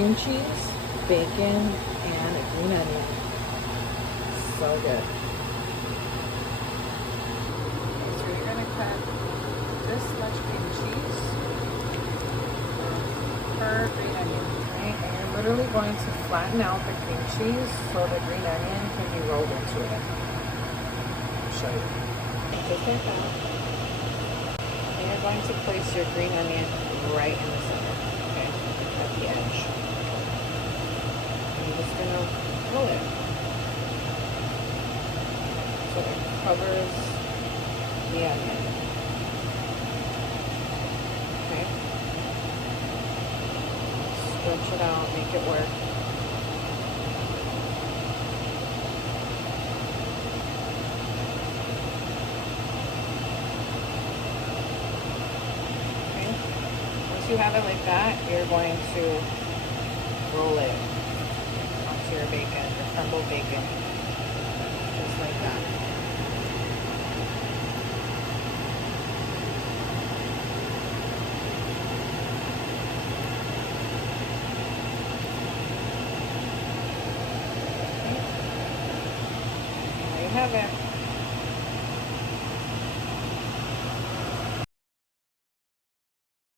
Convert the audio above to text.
cream cheese, bacon, and a green onion. So good. Okay, so you're gonna cut this much cream cheese per green onion, right? And you're literally going to flatten out the cream cheese so the green onion can be rolled into it. I'll show you. Just like that. And you're going to place your green onion right in the center, okay? At the edge. And you're just gonna roll it. So it covers the onion. Okay? Stretch it out, make it work. Okay? Once you have it like that, you're going to roll it onto your bacon, your crumbled bacon. Just like that. There you have it.